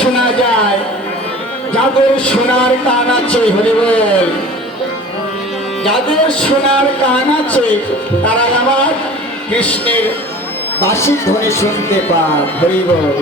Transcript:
শোনা যায় যাদের সোনার কান আছে, হরি বল, যাদের সোনার কান আছে তারা আমার কৃষ্ণের বাঁশির ধ্বনি শুনতে পায়, হরি বল।